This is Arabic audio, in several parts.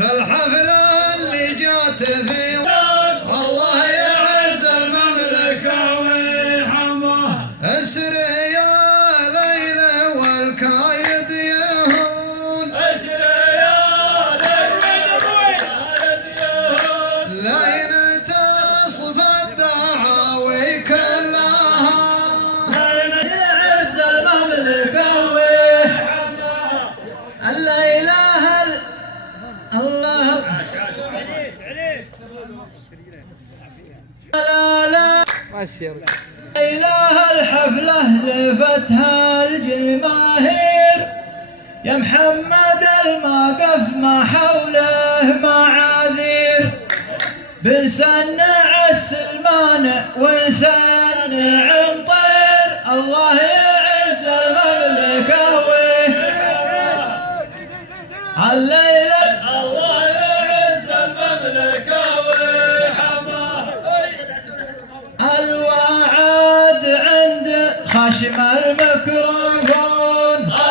في الحفلة اللي جات في والله يعز المملكة ويحماه اسري يا ليلى والكايد يهون اسري يا ليلى ليلى تصفى الدعاوي كلها يعز المملكة ويحماه الليلة الله لا إله الحفلة لفتها الجماهير يا محمد الموقف ما حوله معاذير بنسنع السلمان ونسنع طير الله يعز المملكة الليلة الله يعز المملكة ويحماه الوعد عند خشم الميكروفون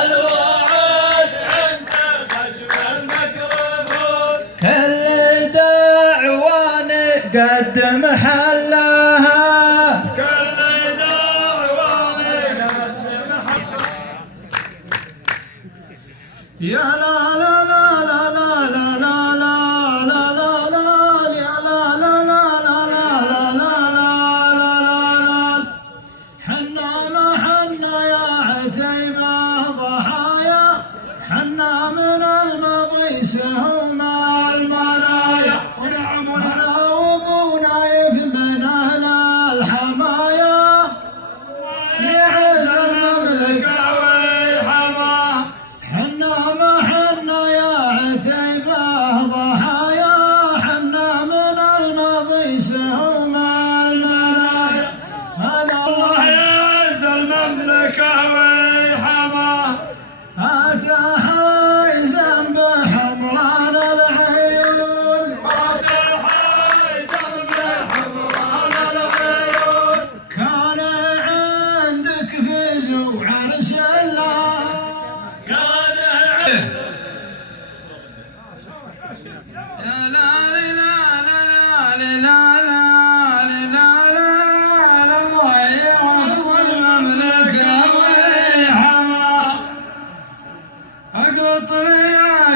الوعد عند خشم الميكروفون كل دعوة نقدم حلها كل دعوة نقدم حلها يا لا لا سهم المنايا ونعوبونا من أهل الحمايا يعز المملكة ويحماه حنا ما حنا يا عتيبة ضحايا حنا من الماضي سهم المنايا الله يعز المملكة ويحماه أتى حيزا بحمران العيون أتى حيزا بحمران العيون كان عندك فز وعرس الله كان لا لا لا لا لا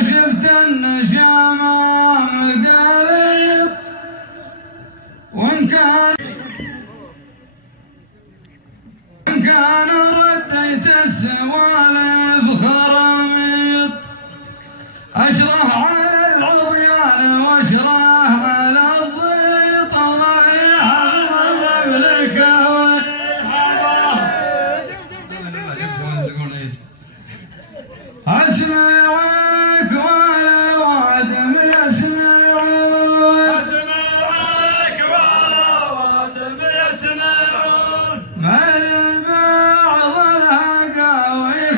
شفت النشامة مقاليط وإن كان رديت السوالف خراميط أشرح على العضيان وأشرح على الضيط الله يحفظ المملكة ويحفظه أسمعك والوادم يسمعون أسمعك والوادم يسمعون من بعض الهقاوي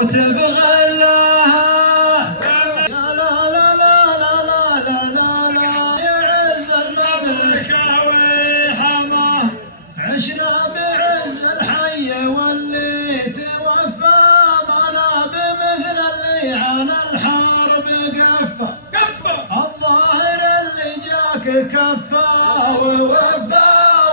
تموت بغلاها. يا لا لا لا لا لا لا لا لا يعز المملكة ويحماه. عشنا بعز الحي واللي توفى منا بمثل اللي عن الحرب قفى. الظاهر اللي جاك كفى ووفى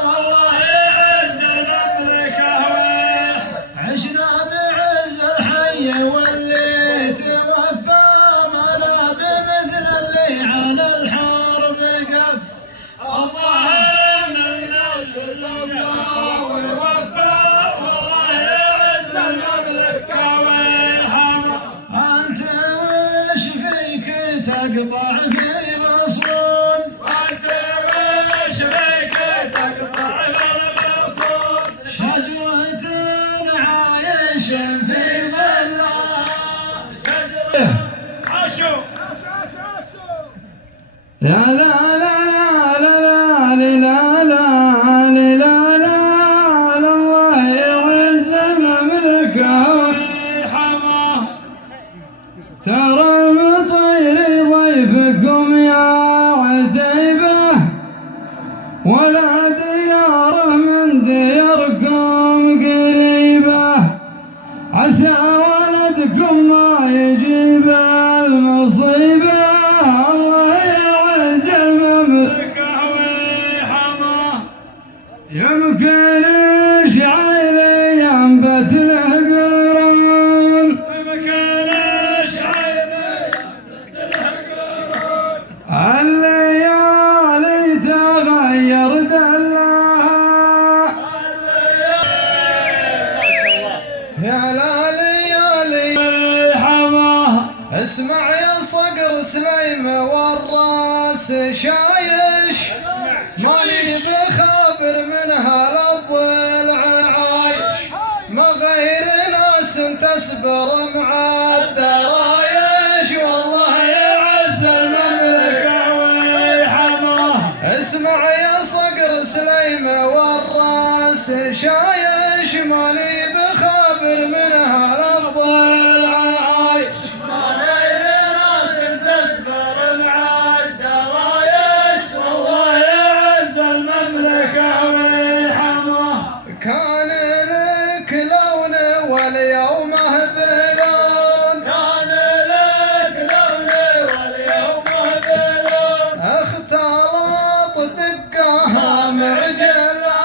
والله يعز المملكة ويحماه. عشنا بعز الحي واللي توفى منا بمثل اللي عن الحرب قفى. الظاهر اللي ووفى والله يعز المملكة ويحماه. أنت وش فيك تقطع في غصون؟ وأنت وش فيك تقطع في غصون؟ شجرة عايش في ظلها. يا لا لا لا لا لا لا لا لا الله يعز المملكة ويحماه. ترى المطير ضيفكم يا عتيبة ولا دياره من دياركم قريبة. عسى ولدكم ما يجيب المصيبة. الله يعز المملكة ويحماه. يمكن شعير ينبت له قرون. يمكن شعير ينبت له قرون. الليالي تغير دلها. يا لا ليالي حماه. اسمع يا صقر سليم والراس شايش. ماني بخابر من هالضلع عايش. ما غير ناس تصبر مع الدرايش. والله يعز المملكة ويحماه. اسمع يا صقر سليم والراس شايش. ماني بخابر من هالضلع عايش. ما غير ناس تصبر مع الدرايش. والله يعز المملكة ويحماه. كان لك لون واليوم هبلون. كان لك لون واليوم هبلون. اختلط دقها معجلها.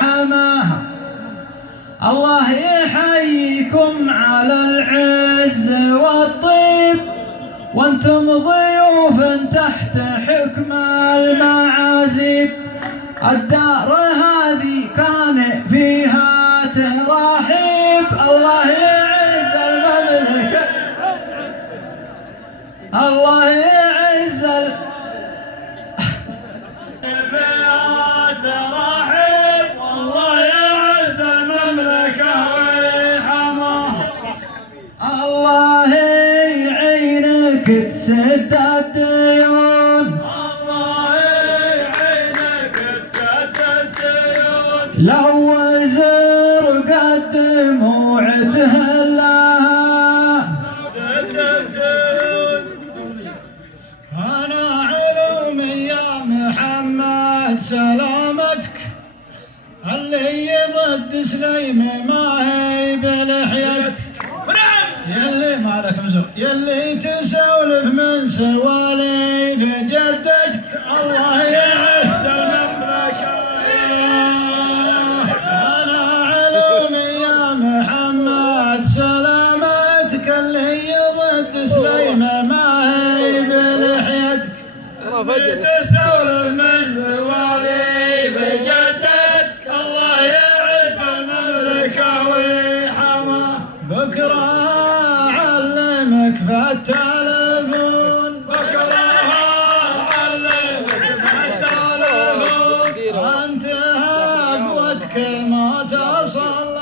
حماها. الله يحييكم على العز والطيب وانتم ضيوف تحت حكم المعازيب. الدار هذه كان فيها تراحيب. الله يعز المملكة. الله يعز والله يعز المملكة ويحماه. الله يعينك تسد الديون. الله يعينك تسد الديون. لو وزر قدم وعتهلها. سد الديون. انا علومي يا محمد سلامتك. اللي ضد سليم ما هي بلحيتك. يلي ما عليك مزود. يلي تسولف من سواليف جدتك. الله يعز المملكة. انا علومي يا محمد سلامتك. اللي ضد سليم ما هي بلحيتك. تسولف من سواليف جدتك. الله يعز المملكة ويحماه. بكرة أعلمك في التلفون. بكرة أعلمك في التلفون. أنت قوتك ما تصل.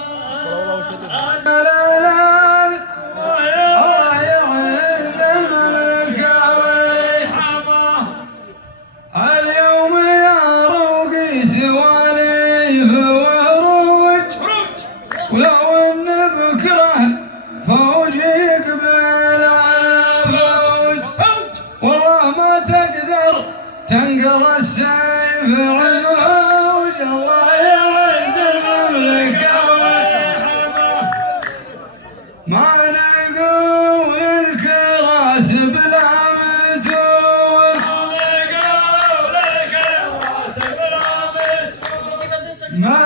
الله يعز المملكة ويحماه. اليوم يا روقي سواليف وعروج. ولو ان بكره ما نقول الكراس بلا متون ما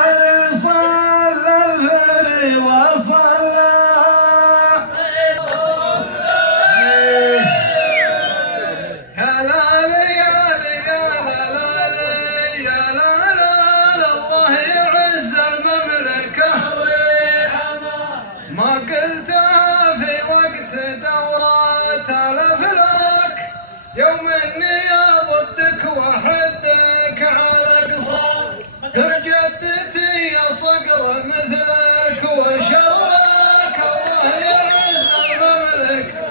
صلى الفريضة صلى يا لا يا لا الله يعز المملكة ما قلتها في وقت دورات الافلاك يوم اني ضدك وحدك على قصر جدتي يا صقر مثلك وشرك الله يعز المملكة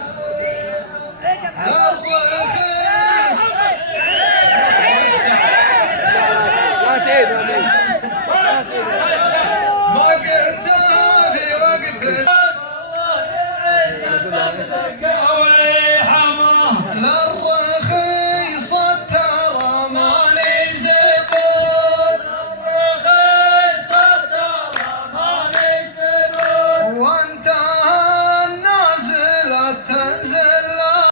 الرخيص ما قلتها في وقت